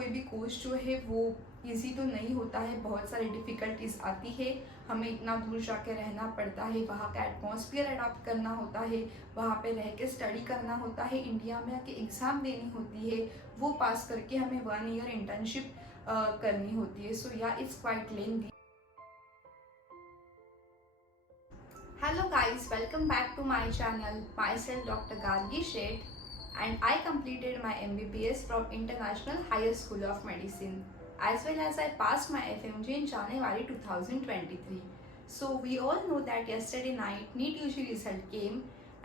कोई भी कोर्स जो है वो इजी तो नहीं होता है, बहुत सारी डिफ़िकल्टीज आती है। हमें इतना दूर जाके रहना पड़ता है, वहाँ का एटमॉस्फेयर अडॉप्ट करना होता है, वहाँ पे रह के स्टडी करना होता है, इंडिया में आके एग्ज़ाम देनी होती है, वो पास करके हमें 1 ईयर इंटर्नशिप करनी होती है। So yeah it's quite lengthy. Hello guys, welcome back to my channel. Myself Dr. Gargi Sheth, and I completed my MBBS from International Higher School of Medicine, as well as I passed my FMG in January 2023. So we all know that yesterday night NEET UG result came,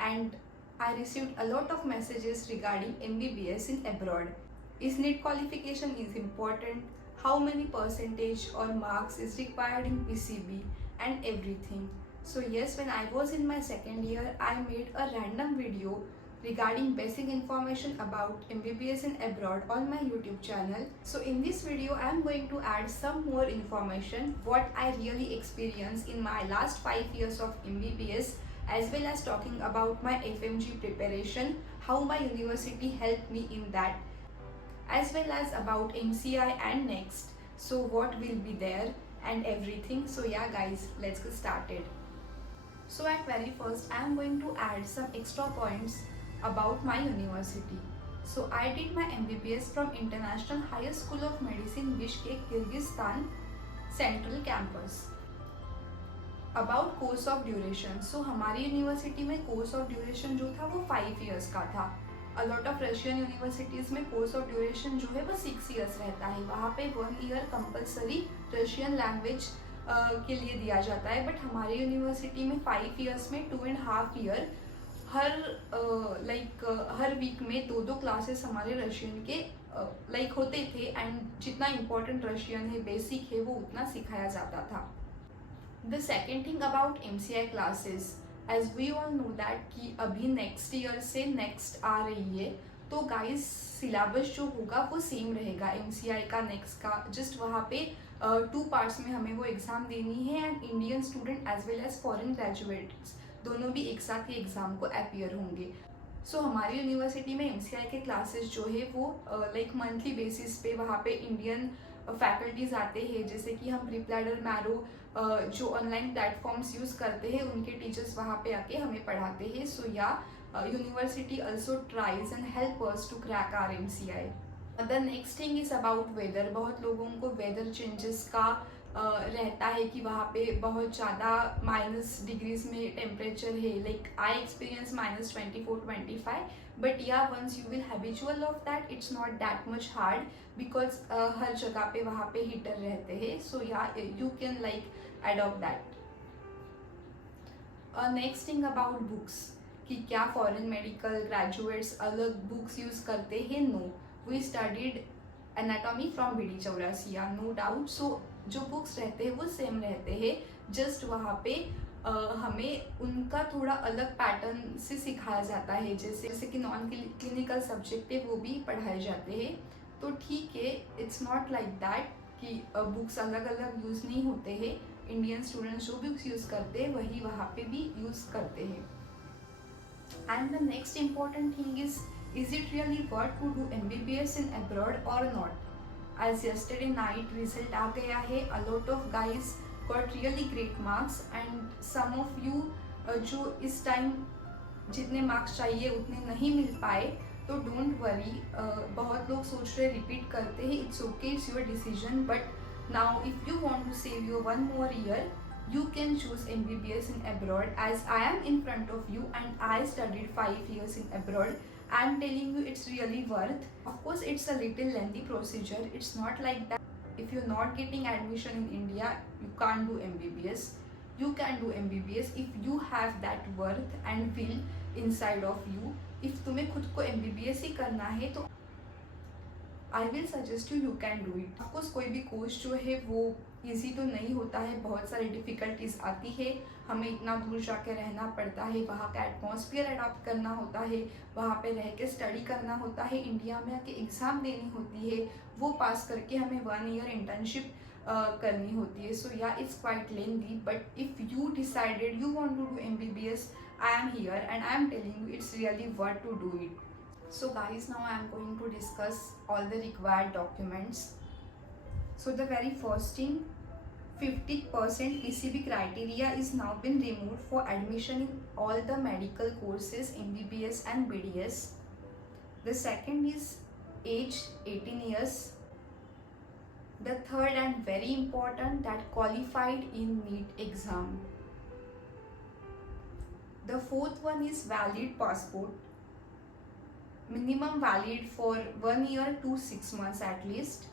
and I received a lot of messages regarding MBBS in abroad. Is NEET qualification is important? How many percentage or marks is required in PCB and everything? So yes, when I was in my second year, I made a random video regarding basic information about MBBS in abroad on my YouTube channel. So in this video, I am going to add some more information what I really experienced in my last 5 years of MBBS, as well as talking about my FMG preparation, how my university helped me in that, as well as about MCI and next. So what will be there and everything. So yeah guys, let's get started. So at very first I am going to add some extra points about my university. So I did my MBBS from International Higher School of Medicine, Bishkek, Kyrgyzstan, Central Campus. About course of duration. So हमारी यूनिवर्सिटी में course of duration जो था वो 5 years का था. A lot of Russian universities में course of duration जो है वो 6 years रहता है. वहाँ पे 1 year compulsory Russian language के लिए दिया जाता है, बट हमारी यूनिवर्सिटी में 5 years में 2.5 year हर वीक में 2 क्लासेस हमारे रशियन के होते थे, एंड जितना इम्पोर्टेंट रशियन है, बेसिक है, वो उतना सिखाया जाता था. The second thing about MCI classes, as we all know that कि अभी नेक्स्ट ईयर से नेक्स्ट आ रही है, तो गाइस सिलेबस जो होगा वो सेम रहेगा MCI का, नेक्स्ट का. जस्ट वहाँ पे 2 पार्ट्स में हमें वो एग्ज़ाम देनी है, and Indian student as well as foreign graduates दोनों भी एक साथ ही एग्ज़ाम को अपीयर होंगे. सो हमारी यूनिवर्सिटी में MCI के क्लासेस जो है वो मंथली बेसिस पे वहाँ पे इंडियन फैकल्टीज आते हैं, जैसे कि हम प्रीप्लैडर मैरो जो ऑनलाइन प्लेटफॉर्म्स यूज़ करते हैं, उनके टीचर्स वहाँ पे आके हमें पढ़ाते हैं. So yeah university also tries and help us to crack our MCI. The next thing is about weather. बहुत लोगों को वेदर चेंजेस का रहता है कि वहाँ पे बहुत ज़्यादा -डिग्रीज में टेम्परेचर है. I experience -24-25, but yeah once you will habitual of that, it's not that much hard, because हर जगह पे वहाँ पे हीटर रहते हैं. So yeah you can adopt that. Next thing about books, कि क्या फॉरेन मेडिकल ग्रेजुएट्स अलग बुक्स यूज़ करते हैं? No, we studied anatomy from BD Chaurasia, no doubt. So जो बुक्स रहते हैं वो सेम रहते हैं, जस्ट वहाँ पे हमें उनका थोड़ा अलग पैटर्न से सिखाया जाता है, जैसे कि नॉन क्लिनिकल सब्जेक्ट है वो भी पढ़ाए जाते हैं. तो ठीक है, इट्स नॉट लाइक दैट कि बुक्स अलग अलग यूज़ नहीं होते हैं. इंडियन स्टूडेंट्स जो बुक्स यूज़ करते हैं वही वहाँ पे भी यूज़ करते हैं. And the next important thing is it really worth to do MBBS in abroad or not? As yesterday night result आ गया है, a lot of guys got really great marks, and some of you जो इस टाइम जितने मार्क्स चाहिए उतने नहीं मिल पाए, तो डोंट वरी. बहुत लोग सोच रहे रिपीट करते हैं, it's okay, it's your decision. But now if you want to save your 1 more year, you can choose MBBS in abroad, as I am in front of you and I studied 5 years in abroad. I am telling you it's really worth. Of course it's a little lengthy procedure. It's not like that if you're not getting admission in India you can't do MBBS. You can do MBBS if you have that worth and will inside of you. if तुम्हें खुद को MBBS ही करना है तो I will suggest you can do it. Of course कोई भी कोर्स जो है वो ईजी तो नहीं होता है, बहुत सारी डिफ़िकल्टीज आती है, हमें इतना दूर जाके रहना पड़ता है, वहाँ का एटमॉस्फेयर अडॉप्ट करना होता है, वहाँ पे रह के स्टडी करना होता है, इंडिया में आके एग्ज़ाम देनी होती है, वो पास करके हमें 1 ईयर इंटर्नशिप करनी होती है. So yeah it's quite lengthy, but if you decided you want to do MBBS, I am here and I am telling you it's really worth to do it. So guys, now I am going to discuss all the required documents. So the very first thing, 50% PCB criteria is now been removed for admission in all the medical courses MBBS and BDS. The second is age 18 years. The third and very important, that qualified in NEET exam. The fourth one is valid passport, minimum valid for 1 year to 6 months at least.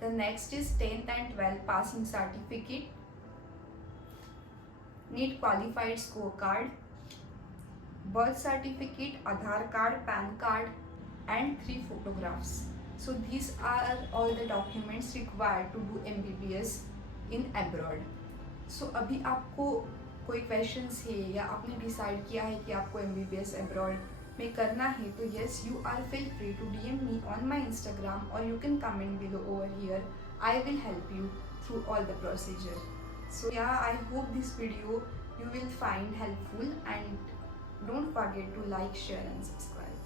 The next is 10th and 12th passing certificate, NEET qualified scorecard, birth certificate, Aadhaar card, PAN card and 3 photographs. So these are all the documents required to do MBBS in abroad. So अभी आपको कोई क्वेश्चंस है या आपने डिसाइड किया है कि आपको MBBS abroad में करना है, तो yes, you are feel free to DM me on my Instagram or you can comment below over here. I will help you through all the procedure. So yeah, I hope this video you will find helpful, and don't forget to like, share and subscribe.